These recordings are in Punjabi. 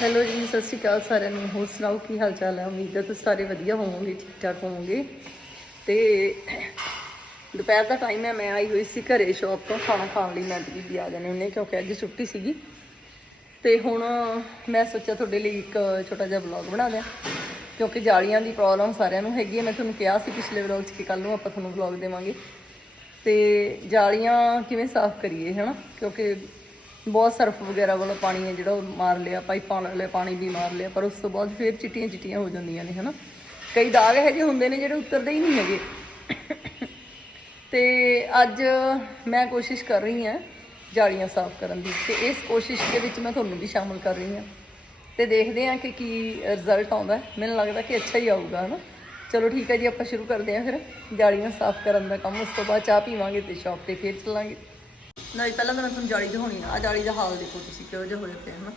ਹੈਲੋ ਜੀ, ਸਤਿ ਸ਼੍ਰੀ ਅਕਾਲ ਸਾਰਿਆਂ ਨੂੰ। ਹੋਰ ਸੁਣਾਓ, ਕੀ ਹਾਲ ਚਾਲ ਹੈ? ਉਮੀਦ ਹੈ ਤੁਸੀਂ ਸਾਰੇ ਵਧੀਆ ਹੋਵੋਗੇ ਠੀਕ ਠਾਕ ਹੋਵੋਗੇ। ਤੇ ਦੁਪਹਿਰ ਦਾ ਟਾਈਮ ਹੈ, ਮੈਂ ਆਈ ਹੋਈ ਸੀ ਘਰੇ ਸ਼ਾਪ ਤੋਂ, ਖਾਣਾ ਖਾਣ ਲਈ। ਮੈਂ ਤੇ ਬੀਬੀ ਆ ਜਾਣੇ ਉਹਨੇ ਕਿਉਂਕਿ ਅੱਜ ਛੁੱਟੀ ਸੀਗੀ। ਤੇ ਹੁਣ ਮੈਂ ਸੋਚਿਆ ਤੁਹਾਡੇ ਲਈ ਇੱਕ ਛੋਟਾ ਜਿਹਾ ਵਲੌਗ ਬਣਾ ਦਿਆਂ, ਕਿਉਂਕਿ ਜਾਲੀਆਂ ਦੀ ਪ੍ਰੋਬਲਮ ਸਾਰਿਆਂ ਨੂੰ ਹੈਗੀ ਹੈ। ਮੈਂ ਤੁਹਾਨੂੰ ਕਿਹਾ ਸੀ ਪਿਛਲੇ ਵਲੌਗ 'ਚ ਕਿ ਕੱਲ ਨੂੰ ਆਪਾਂ ਤੁਹਾਨੂੰ ਵਲੌਗ ਦੇਵਾਂਗੇ। ਤੇ ਜਾਲੀਆਂ ਕਿਵੇਂ ਸਾਫ਼ ਕਰੀਏ, ਹਨਾ? ਕਿਉਂਕਿ ਬਹੁਤ ਸਰਫ ਵਗੈਰਾ ਵਾਲਾ ਪਾਣੀ ਹੈ ਜਿਹੜਾ ਉਹ ਮਾਰ ਲਿਆ, ਪਾਈਪਾਂ ਵਾਲੇ ਪਾਣੀ ਵੀ ਮਾਰ ਲਿਆ, ਪਰ ਉਸ ਤੋਂ ਬਾਅਦ ਫਿਰ ਚਿੱਟੀਆਂ ਚਿੱਟੀਆਂ ਹੋ ਜਾਂਦੀਆਂ ਨੇ, ਹਨਾ? ਕਈ ਦਾਗ ਇਹੋ ਜਿਹੇ ਹੁੰਦੇ ਨੇ ਜਿਹੜੇ ਉਤਰਦੇ ਹੀ ਨਹੀਂ ਹੈਗੇ। ਤੇ ਅੱਜ ਮੈਂ ਕੋਸ਼ਿਸ਼ ਕਰ ਰਹੀ ਹਾਂ ਜਾਲੀਆਂ ਸਾਫ਼ ਕਰਨ ਦੀ, ਤੇ ਇਸ ਕੋਸ਼ਿਸ਼ ਦੇ ਵਿੱਚ ਮੈਂ ਤੁਹਾਨੂੰ ਵੀ ਸ਼ਾਮਲ ਕਰ ਰਹੀ ਹਾਂ। ਤੇ ਦੇਖਦੇ ਹਾਂ ਕਿ ਕੀ ਰਿਜ਼ਲਟ ਆਉਂਦਾ ਮੈਨੂੰ ਲੱਗਦਾ ਕਿ ਅੱਛਾ ਹੀ ਆਊਗਾ, ਹਨਾ? ਚਲੋ ਠੀਕ ਹੈ ਜੀ, ਆਪਾਂ ਸ਼ੁਰੂ ਕਰਦੇ ਹਾਂ ਫਿਰ। ਜਾਲੀਆਂ ਸਾਫ਼ ਕਰਨ ਦਾ ਕੰਮ, ਉਸ ਤੋਂ ਬਾਅਦ ਚਾਹ ਪੀਵਾਂਗੇ ਤੇ ਸ਼ਾਪ ਤੇ ਫੇਰ ਚੱਲਾਂਗੇ। ਨਹੀਂ, ਪਹਿਲਾਂ ਤਾਂ ਮੈਂ ਤੁਹਾਨੂੰ ਜਾਲੀ ਦਿਖਾਉਣੀ ਆ। ਆਹ ਜਾਲੀ ਦਾ ਹਾਲ ਦੇਖੋ ਤੁਸੀਂ, ਕਿਹੋ ਜਿਹਾ ਹੋਇਆ ਪਿਆ ਹਨਾ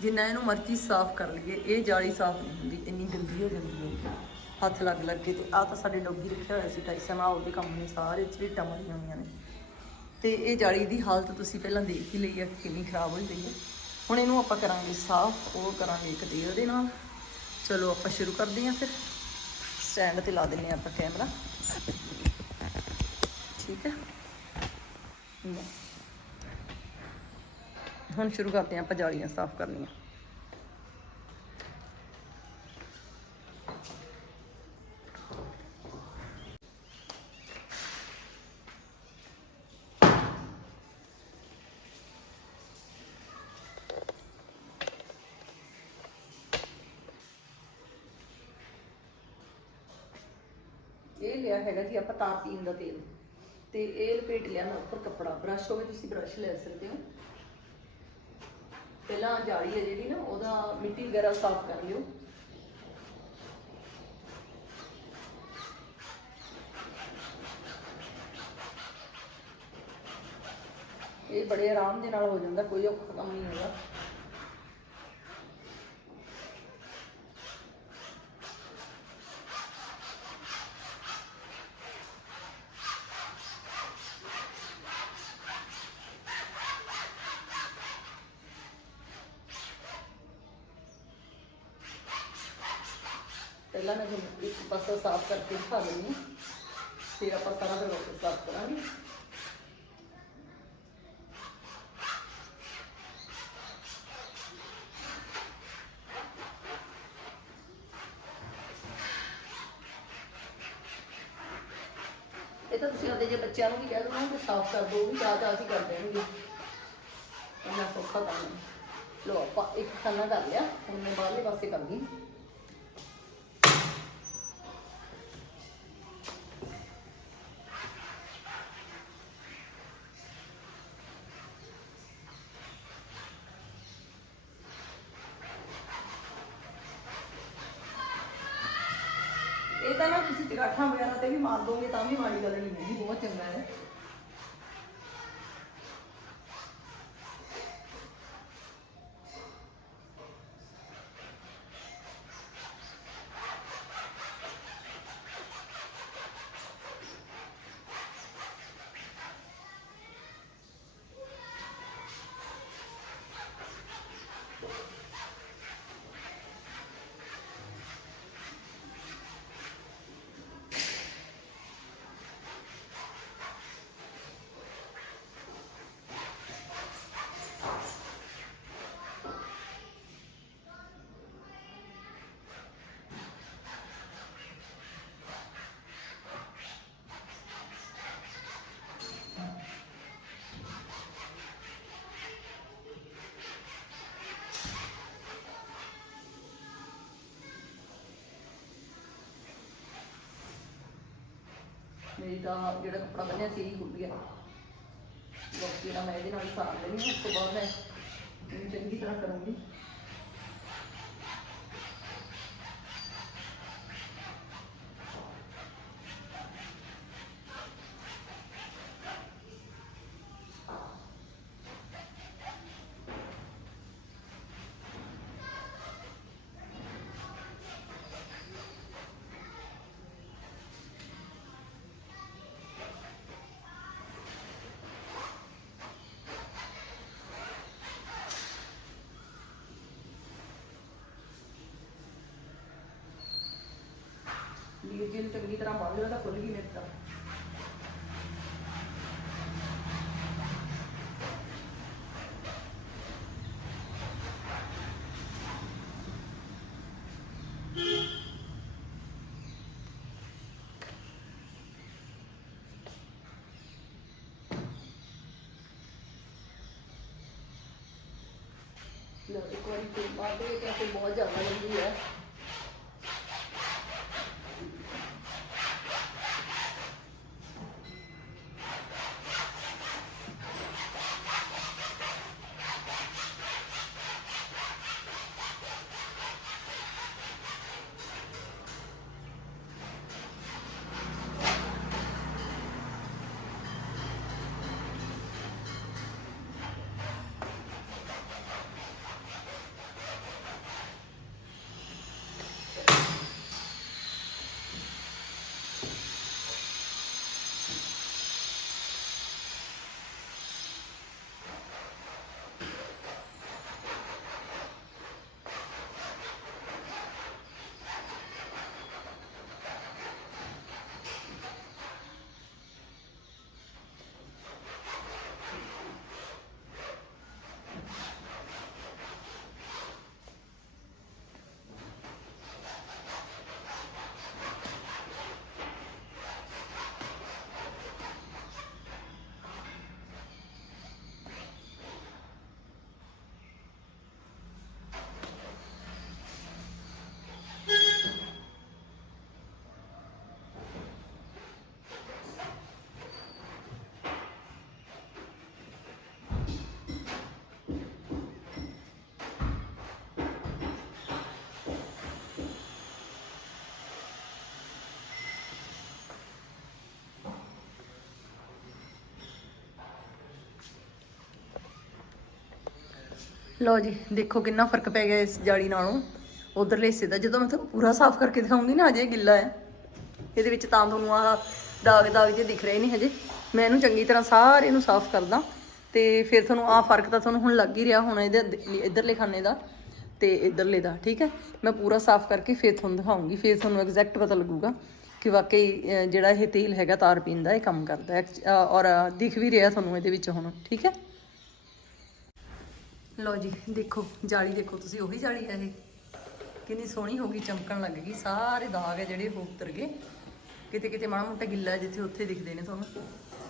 ਜਿੰਨਾ ਇਹਨੂੰ ਮਰਜ਼ੀ ਸਾਫ਼ ਕਰ ਲਈਏ, ਇਹ ਜਾਲੀ ਸਾਫ਼ ਨਹੀਂ ਹੁੰਦੀ, ਇੰਨੀ ਗੰਦੀ ਹੋ ਜਾਂਦੀ ਹੈ। ਹੱਥ ਲੱਗ ਲੱਗ ਕੇ ਤੇ ਆਹ ਤਾਂ ਸਾਡੇ ਡੋਗੀ ਰੱਖਿਆ ਹੋਇਆ ਸੀ ਟਾਈਸਨ ਆ ਉਹਦੇ ਕੰਮ ਨੇ, ਸਾਰੇ ਝਰੀਟਾਂ ਮਾਰੀਆਂ ਹੋਈਆਂ ਨੇ। ਤੇ ਇਹ ਜਾਲੀ ਦੀ ਹਾਲਤ ਤੁਸੀਂ ਪਹਿਲਾਂ ਦੇਖ ਹੀ ਲਈ ਹੈ, ਕਿੰਨੀ ਖਰਾਬ ਹੋਈ ਪਈ ਹੈ। ਹੁਣ ਇਹਨੂੰ ਆਪਾਂ ਕਰਾਂਗੇ ਸਾਫ਼, ਉਹ ਕਰਾਂਗੇ ਇੱਕ ਦੇ ਉਹਦੇ ਨਾਲ। ਚਲੋ, ਆਪਾਂ ਸ਼ੁਰੂ ਕਰਦੇ ਹਾਂ ਫਿਰ। ਸਟੈਂਡ ਤੇ ਲਾ ਦਿੰਨੇ ਹਾਂ ਆਪਾਂ ਕੈਮਰਾ। ਠੀਕ ਹੈ। ਹੁਣ ਸ਼ੁਰੂ ਕਰਦੇ ਹਾਂ ਆਪਾਂ ਜਾਲੀਆਂ ਸਾਫ਼ ਕਰਨੀਆਂ। ਇਹ ਲਿਆ ਹੈਗਾ ਜੀ ਆਪਾਂ ਤਾਰ ਦਾ ਤੇਲ। ਤੇ ਇਹ ਲਪੇਟ ਲਿਆ ਮੈਂ ਉੱਪਰ ਕੱਪੜਾ। ਬ੍ਰਸ਼ ਹੋਵੇ ਤੁਸੀਂ ਬ੍ਰਸ਼ ਲੈ ਸਕਦੇ ਹੋ। ਪਹਿਲਾਂ ਜਾਲੀ ਹੈ ਜਿਹੜੀ ਨਾ, ਉਹਦਾ ਮਿੱਟੀ ਵਗੈਰਾ ਸਾਫ਼ ਕਰ ਲਿਓ। ਇਹ ਬੜੇ ਆਰਾਮ ਦੇ ਨਾਲ ਹੋ ਜਾਂਦਾ, ਕੋਈ ਔਖਾ ਕੰਮ ਨਹੀਂ ਹੈਗਾ। ਪਹਿਲਾਂ ਮੈਂ ਤੁਹਾਨੂੰ ਇੱਕ ਪਾਸਾ ਸਾਫ਼ ਕਰਕੇ ਦਿਖਾ ਦਿੰਦੀ ਹਾਂ। ਫਿਰ ਆਪਾਂ ਸਾਰਾ ਫਿਰ ਵਾਪਸ ਸਾਫ਼ ਕਰਾਂਗੇ। ਇਹ ਤਾਂ ਤੁਸੀਂ ਆਪਦੇ ਜੇ ਬੱਚਿਆਂ ਨੂੰ ਵੀ ਕਹਿ ਦੋ ਨਾ ਕਿ ਸਾਫ਼ ਕਰ ਦੋ ਵੀ ਚਾਹ ਚਾਹ ਕਰ ਦੇਣਗੇ। ਇੰਨਾ ਸੌਖਾ ਕੰਮ ਲੋ ਆਪਾਂ ਇੱਕ ਖਾਨਾ ਕਰ ਲਿਆ, ਹੁਣ ਮੈਂ ਬਾਹਰਲੇ ਪਾਸੇ ਕਰਦੀ ਇਹ ਤਾਂ ਨਾ ਤੁਸੀਂ ਚਗਾਠਾਂ ਵਗੈਰਾ ਤੇ ਵੀ ਮਾਰ ਦੋਗੇ ਤਾਂ ਵੀ ਮਾੜੀ ਗੱਲ ਨਹੀਂ ਹੈਗੀ। ਬਹੁਤ ਚੰਗਾ ਹੈ। ਮੇਰੀ ਤਾਂ ਜਿਹੜਾ ਕੱਪੜਾ ਬੰਨਿਆ ਸੀ, ਇਹ ਖੁੱਲ ਗਿਆ। ਬਾਕੀ ਨਾ ਮੈਂ ਇਹਦੇ ਨਾਲ ਸਾਰ ਲੈਣੀ ਉਸ ਤੋਂ ਬਾਅਦ ਮੈਂ ਚੰਗੀ ਤਰ੍ਹਾਂ ਕਰੂੰਗੀ। ਵੀਰ ਜੀ ਨੂੰ ਚੰਗੀ ਤਰ੍ਹਾਂ ਬੰਨ ਲਿਓ ਤਾਂ ਖੁੱਲ ਗਈ ਮੇਰੇ ਤਾਂ ਲਓ ਜੀ, ਦੇਖੋ ਕਿੰਨਾ ਫ਼ਰਕ ਪੈ ਗਿਆ ਇਸ ਜਾਲੀ ਨਾਲੋਂ। ਉਧਰਲੇ ਹਿੱਸੇ ਦਾ, ਜਦੋਂ ਮੈਂ ਤੁਹਾਨੂੰ ਪੂਰਾ ਸਾਫ਼ ਕਰਕੇ ਦਿਖਾਉਂਗੀ ਨਾ, ਅਜੇ ਗਿੱਲਾ ਹੈ। ਇਹਦੇ ਵਿੱਚ ਤਾਂ ਤੁਹਾਨੂੰ ਆਹ ਦਾਗ ਦਾਗ ਜੇ ਦਿਖ ਰਹੇ ਨਹੀਂ ਹਜੇ। ਮੈਂ ਇਹਨੂੰ ਚੰਗੀ ਤਰ੍ਹਾਂ ਸਾਰੇ ਨੂੰ ਸਾਫ਼ ਕਰਦਾ। ਤੇ ਫਿਰ ਤੁਹਾਨੂੰ ਆਹ ਫ਼ਰਕ ਤਾਂ ਤੁਹਾਨੂੰ ਹੁਣ ਲੱਗ ਹੀ ਰਿਹਾ ਹੁਣ ਇਹਦੇ ਇਧਰਲੇ ਖਾਨੇ ਦਾ ਤੇ ਇਧਰਲੇ ਦਾ, ਠੀਕ ਹੈ? ਮੈਂ ਪੂਰਾ ਸਾਫ਼ ਕਰਕੇ ਫਿਰ ਤੁਹਾਨੂੰ ਦਿਖਾਉਂਗੀ, ਫਿਰ ਤੁਹਾਨੂੰ ਐਗਜ਼ੈਕਟ ਪਤਾ ਲੱਗੂਗਾ ਕਿ ਵਾਕਈ ਜਿਹੜਾ ਇਹ ਤੇਲ ਹੈਗਾ ਤਾਰ ਪੀਣ ਦਾ, ਇਹ ਕੰਮ ਕਰਦਾ ਔਰ ਦਿਖ ਵੀ ਰਿਹਾ ਤੁਹਾਨੂੰ ਇਹਦੇ ਵਿੱਚ ਹੁਣ, ਠੀਕ ਹੈ? ਲਓ ਜੀ, ਦੇਖੋ, ਜਾਲੀ ਦੇਖੋ ਤੁਸੀਂ, ਉਹੀ ਜਾਲੀ ਹੈ ਇਹ। ਕਿੰਨੀ ਸੋਹਣੀ ਹੋ ਗਈ, ਚਮਕਣ ਲੱਗ ਗਈ। ਸਾਰੇ ਦਾਗ ਹੈ ਜਿਹੜੇ, ਉਹ ਉਤਰ ਗਏ। ਕਿਤੇ ਕਿਤੇ ਮਾੜਾ ਮੋਟਾ ਗਿੱਲਾ ਜਿੱਥੇ ਉੱਥੇ ਦਿਖਦੇ ਨੇ ਤੁਹਾਨੂੰ।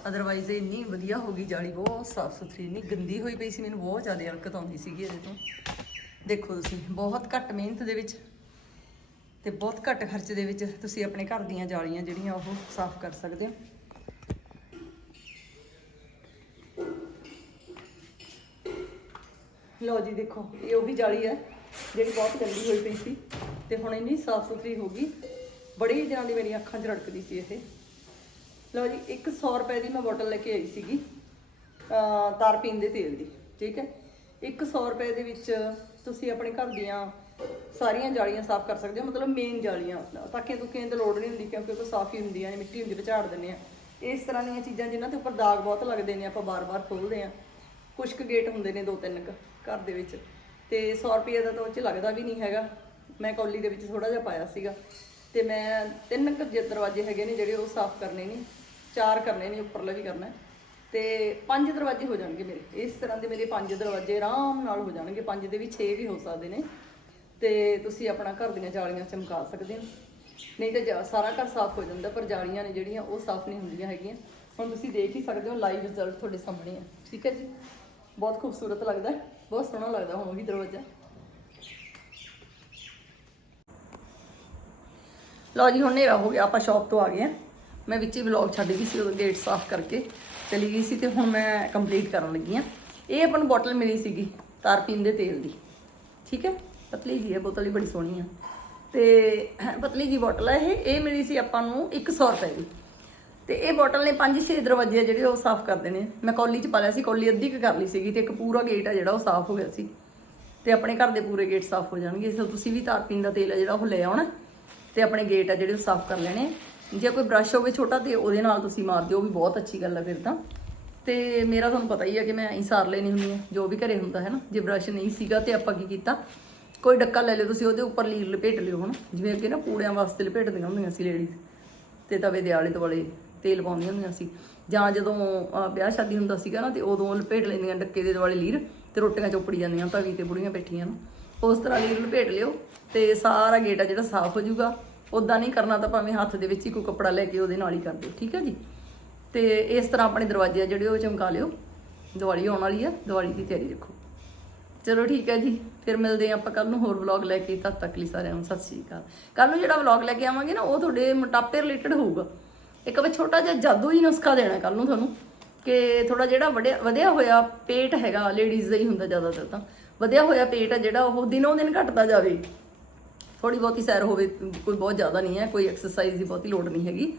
ਅਦਰਵਾਈਜ਼ ਇਹ ਇੰਨੀ ਵਧੀਆ ਹੋ ਗਈ ਜਾਲੀ, ਬਹੁਤ ਸਾਫ਼ ਸੁਥਰੀ, ਇੰਨੀ ਗੰਦੀ ਹੋਈ ਪਈ ਸੀ, ਮੈਨੂੰ ਬਹੁਤ ਜ਼ਿਆਦਾ ਹਰਕਤ ਆਉਂਦੀ ਸੀਗੀ ਇਹਦੇ ਤੋਂ। ਦੇਖੋ ਤੁਸੀਂ, ਬਹੁਤ ਘੱਟ ਮਿਹਨਤ ਦੇ ਵਿੱਚ ਤੇ ਬਹੁਤ ਘੱਟ ਖਰਚ ਦੇ ਵਿੱਚ ਤੁਸੀਂ ਆਪਣੇ ਘਰ ਦੀਆਂ ਜਾਲੀਆਂ ਜਿਹੜੀਆਂ, ਉਹ ਸਾਫ਼ ਕਰ ਸਕਦੇ ਹੋ। ਲਓ ਜੀ ਦੇਖੋ, ਇਹ ਉਹ ਵੀ ਜਾਲੀ ਹੈ, ਜਿਹੜੀ ਬਹੁਤ ਗੰਦੀ ਹੋਈ ਪਈ ਸੀ। ਤੇ ਹੁਣ ਇੰਨੀ ਸਾਫ਼ ਸੁਥਰੀ ਹੋ ਗਈ, ਬੜੀ ਦਿਨਾਂ ਦੀ ਮੇਰੀਆਂ ਅੱਖਾਂ 'ਚ ਰੜਕਦੀ ਸੀ ਇਹ। ਲਓ ਜੀ, ਇੱਕ 100 ਰੁਪਏ ਦੀ ਮੈਂ ਬੋਟਲ ਲੈ ਕੇ ਆਈ ਸੀਗੀ ਤਾਰ ਪੀਣ ਦੇ ਤੇਲ ਦੀ, ਠੀਕ ਹੈ? ਇੱਕ 100 ਰੁਪਏ ਦੇ ਵਿੱਚ ਤੁਸੀਂ ਆਪਣੇ ਘਰ ਦੀਆਂ ਸਾਰੀਆਂ ਜਾਲੀਆਂ ਸਾਫ਼ ਕਰ ਸਕਦੇ ਹੋ, ਮਤਲਬ ਮੇਨ ਜਾਲੀਆਂ ਤਾਕੀਆਂ ਤੁਕੀਆਂ ਦੀ ਲੋੜ ਨਹੀਂ ਹੁੰਦੀ, ਕਿਉਂਕਿ ਉਹ ਸਾਫ਼ ਹੀ ਹੁੰਦੀਆਂ ਨੇ, ਮਿੱਟੀ ਹੁੰਦੀ ਵਿਚਾੜ ਦਿੰਦੇ ਆ। ਇਸ ਤਰ੍ਹਾਂ ਦੀਆਂ ਚੀਜ਼ਾਂ ਜਿਨ੍ਹਾਂ ਤੇ ਉੱਪਰ ਦਾਗ ਬਹੁਤ ਲੱਗਦੇ ਨੇ, ਆਪਾਂ ਬਾਰ-ਬਾਰ ਖੋਲਦੇ ਆ। ਕੁਝ ਕੁ ਗੇਟ ਹੁੰਦੇ ਨੇ ਦੋ ਤਿੰਨ ਕੁ। ਘਰ ਦੇ ਵਿੱਚ। ਤੇ 100 ਰੁਪਏ ਦਾ ਤਾਂ ਉਹ ਚ ਲੱਗਦਾ ਵੀ ਨਹੀਂ ਹੈਗਾ। ਮੈਂ ਕੌਲੀ ਦੇ ਵਿੱਚ ਥੋੜਾ ਜਿਹਾ ਪਾਇਆ ਸੀਗਾ। ਤੇ ਮੈਂ ਤਿੰਨ ਕੁ ਦਰਵਾਜ਼ੇ ਹੈਗੇ ਨੇ ਜਿਹੜੇ ਉਹ ਸਾਫ਼ ਕਰਨੇ ਨੇ, ਚਾਰ ਕਰਨੇ ਨੇ, ਉੱਪਰਲਾ ਵੀ ਕਰਨਾ। ਹੈ। ਤੇ ਪੰਜ ਦਰਵਾਜ਼ੇ ਹੋ ਜਾਣਗੇ ਮੇਰੇ। ਇਸ ਤਰ੍ਹਾਂ ਦੇ ਮੇਰੇ ਪੰਜ ਦਰਵਾਜ਼ੇ ਆਰਾਮ ਨਾਲ ਹੋ ਜਾਣਗੇ। ਪੰਜ ਦੇ ਵੀ 6 ਵੀ ਹੋ ਸਕਦੇ ਨੇ। ਤੇ ਤੁਸੀਂ ਆਪਣਾ ਘਰ ਦੀਆਂ ਜਾਲੀਆਂ ਚਮਕਾ ਸਕਦੇ ਹੋ। ਨਹੀਂ ਤਾਂ ਜਾ- ਸਾਰਾ ਘਰ ਸਾਫ਼ ਹੋ ਜਾਂਦਾ, ਪਰ ਜਾਲੀਆਂ ਨੇ ਜਿਹੜੀਆਂ ਉਹ ਸਾਫ਼ ਨਹੀਂ ਹੁੰਦੀਆਂ ਹੈਗੀਆਂ। ਹੁਣ ਤੁਸੀਂ ਦੇਖ ਹੀ ਸਕਦੇ ਹੋ ਲਾਈਵ ਰਿਜ਼ਲਟ ਤੁਹਾਡੇ ਸਾਹਮਣੇ ਆ। ਠੀਕ ਹੈ ਜੀ? ਬਹੁਤ ਖੂਬਸੂਰਤ ਲੱਗਦਾ। ਹੈ ਬਹੁਤ ਸੋਹਣਾ ਲੱਗਦਾ ਹੁਣ ਉਹੀ ਦਰਵਾਜ਼ਾ। ਲਓ ਜੀ, ਹੁਣ ਹਨੇਰਾ ਹੋ ਗਿਆ, ਆਪਾਂ ਸ਼ਾਪ ਤੋਂ ਆ ਗਏ ਆ ਮੈਂ ਵਿੱਚ ਹੀ ਵਲੌਗ ਛੱਡ ਗਈ ਸੀ ਉਹ ਗੇਟ ਸਾਫ਼ ਕਰਕੇ ਚਲੀ ਗਈ ਸੀ ਤੇ ਹੁਣ ਮੈਂ ਕੰਪਲੀਟ ਕਰਨ ਲੱਗੀ ਆ ਇਹ ਆਪਾਂ ਨੂੰ ਬੋਟਲ ਮਿਲੀ ਸੀਗੀ ਤਾਰਪੀਨ ਦੇ ਤੇਲ ਦੀ। ਠੀਕ ਹੈ? ਪਤਲੀ ਜੀ ਹੈ, ਬੋਤਲ ਹੀ ਬੜੀ ਸੋਹਣੀ ਆ। ਤੇ ਪਤਲੀ ਜੀ ਬੋਟਲ ਹੈ ਇਹ। ਇਹ ਮਿਲੀ ਸੀ ਆਪਾਂ ਨੂੰ 100 ਰੁਪਏ ਦੀ। ਤੇ ਇਹ ਬੋਟਲ ਨੇ 5-6 ਦਰਵਾਜ਼ੇ ਆ ਜਿਹੜੇ ਉਹ ਸਾਫ਼ ਕਰਦੇ ਨੇ ਮੈਂ ਕੌਲੀ ਚ ਪਾ ਲਿਆ ਸੀ, ਕੌਲੀ ਅੱਧੀ ਕੁ ਕਰ ਲਈ ਸੀਗੀ ਤੇ ਇੱਕ ਪੂਰਾ ਗੇਟ ਆ ਜਿਹੜਾ ਉਹ ਸਾਫ਼ ਹੋ ਗਿਆ ਸੀ। ਤੇ ਆਪਣੇ ਘਰ ਦੇ ਪੂਰੇ ਗੇਟ ਸਾਫ਼ ਹੋ ਜਾਣਗੇ। ਸੋ ਤੁਸੀਂ ਵੀ ਤਾਰਪੀਨ ਦਾ ਤੇਲ ਆ ਜਿਹੜਾ ਉਹ ਲੈ ਆਉਣਾ। ਤੇ ਆਪਣੇ ਗੇਟ ਆ ਜਿਹੜੇ ਉਹ ਸਾਫ਼ ਕਰ ਲੈਣੇ ਜੇ ਕੋਈ ਬ੍ਰਸ਼ ਹੋਵੇ ਛੋਟਾ ਤੇ ਉਹਦੇ ਨਾਲ ਤੁਸੀਂ ਮਾਰ ਦਿਓ, ਉਹ ਵੀ ਬਹੁਤ ਅੱਛੀ ਗੱਲ ਆ ਫਿਰ ਤਾਂ। ਤੇ ਮੇਰਾ ਤੁਹਾਨੂੰ ਪਤਾ ਹੀ ਆ ਕਿ ਮੈਂ ਐਂ ਸਾਰ ਲੈਣੀ ਹੁੰਦੀ ਆ। ਜੋ ਵੀ ਘਰੇ ਹੁੰਦਾ ਹੈ ਨਾ, ਜੇ ਬ੍ਰਸ਼ ਨਹੀਂ ਸੀਗਾ ਤੇ ਆਪਾਂ ਕੀ ਕੀਤਾ? ਕੋਈ ਡੱਕਾ ਲੈ ਲਿਓ ਤੁਸੀਂ, ਉਹਦੇ ਉੱਪਰ ਲੀਰ ਲਪੇਟ ਲਿਓ ਹੁਣ। ਜਿਵੇਂ ਅੱਗੇ ਨਾ ਪੂੜਿਆਂ ਵਾਸਤੇ ਲਪੇਟਦੀਆਂ ਹੁੰਦੀਆਂ ਸੀ ਲੇਡੀਜ਼ ਤੇ ਤਵੇ ਦੇ ਆਲੇ ਦੁਆਲੇ ਤੇਲ ਪਾਉਂਦੀਆਂ ਹੁੰਦੀਆਂ ਸੀ। ਜਾਂ ਜਦੋਂ ਵਿਆਹ ਸ਼ਾਦੀ ਹੁੰਦਾ ਸੀਗਾ ਨਾ, ਤੇ ਉਦੋਂ ਲਪੇਟ ਲੈਂਦੀਆਂ ਡੱਕੇ ਦੇ ਦੁਆਲੇ ਲੀਰ, ਤੇ ਰੋਟੀਆਂ ਚੋਪੜੀ ਜਾਂਦੀਆਂ ਤਵੀ ਤੇ ਬੁੜੀਆਂ ਬੈਠੀਆਂ ਨੂੰ। ਉਸ ਤਰ੍ਹਾਂ ਲੀਰ ਲਪੇਟ ਲਿਓ, ਤੇ ਸਾਰਾ ਗੇਟ ਆ ਜਿਹੜਾ ਸਾਫ਼ ਹੋ ਜਾਊਗਾ। ਉਦਾਂ ਨਹੀਂ ਕਰਨਾ ਤਾਂ ਭਾਵੇਂ ਹੱਥ ਦੇ ਵਿੱਚ ਹੀ ਕੋਈ ਕੱਪੜਾ ਲੈ ਕੇ ਉਹਦੇ ਨਾਲ ਹੀ ਕਰ ਦਿਓ, ਠੀਕ ਹੈ ਜੀ? ਤੇ ਇਸ ਤਰ੍ਹਾਂ ਆਪਣੇ ਦਰਵਾਜ਼ੇ ਆ ਜਿਹੜੇ, ਉਹ ਚਮਕਾ ਲਿਓ। ਦੀਵਾਲੀ ਆਉਣ ਵਾਲੀ ਆ, ਦੀਵਾਲੀ ਦੀ ਤਿਆਰੀ ਰੱਖੋ। ਚਲੋ ਠੀਕ ਹੈ ਜੀ, ਫਿਰ ਮਿਲਦੇ ਹਾਂ ਆਪਾਂ ਕੱਲ ਨੂੰ ਹੋਰ ਵਲੌਗ ਲੈ ਕੇ। ਤਦ ਤੱਕ ਲਈ ਸਾਰਿਆਂ ਨੂੰ ਸਤਿ ਸ਼੍ਰੀ ਅਕਾਲ। ਕੱਲ ਨੂੰ ਜਿਹੜਾ ਵਲੌਗ ਲੈ ਕੇ ਆਵਾਂਗੇ ਨਾ, ਉਹ ਤੁਹਾਡੇ ਮੋਟਾਪੇ ਰਿਲੇਟਡ ਹੋਊਗਾ। ਇੱਕ ਵਾ ਛੋਟਾ ਜਿਹਾ ਜਾਦੂ ਹੀ ਨੁਸਖਾ ਦੇਣਾ ਕੱਲ ਨੂੰ ਤੁਹਾਨੂੰ ਕਿ ਥੋੜਾ ਜਿਹੜਾ ਵਧਿਆ ਵਧਿਆ ਹੋਇਆ ਪੇਟ ਹੈਗਾ ਲੇਡੀਜ਼ ਦਾ ਹੀ ਹੁੰਦਾ ਜ਼ਿਆਦਾਤਰ ਤਾਂ। ਵਧਿਆ ਹੋਇਆ ਪੇਟ ਹੈ ਜਿਹੜਾ ਉਹ ਦਿਨੋਂ ਦਿਨ ਘਟਦਾ ਜਾਵੇ। ਥੋੜੀ ਬਹੁਤੀ ਸੈਰ ਹੋਵੇ, ਕੋਈ ਬਹੁਤ ਜ਼ਿਆਦਾ ਨਹੀਂ ਹੈ, ਕੋਈ ਐਕਸਰਸਾਈਜ਼ ਦੀ ਬਹੁਤੀ ਲੋੜ ਨਹੀਂ ਹੈਗੀ।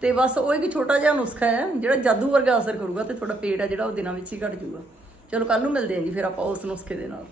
ਤੇ ਬਸ ਉਹ ਇੱਕ ਛੋਟਾ ਜਿਹਾ ਨੁਸਖਾ ਹੈ, ਜਿਹੜਾ ਜਾਦੂ ਵਰਗਾ ਅਸਰ ਕਰੂਗਾ ਤੇ ਤੁਹਾਡਾ ਪੇਟ ਹੈ ਜਿਹੜਾ ਉਹ ਦਿਨਾਂ ਵਿੱਚ ਹੀ ਘਟ ਜਾਊਗਾ। ਚਲੋ ਕੱਲ ਨੂੰ ਮਿਲਦੇ ਹਾਂ ਜੀ, ਫਿਰ ਆਪਾਂ ਉਸ ਨੁਸਖੇ ਦੇ ਨਾਲ।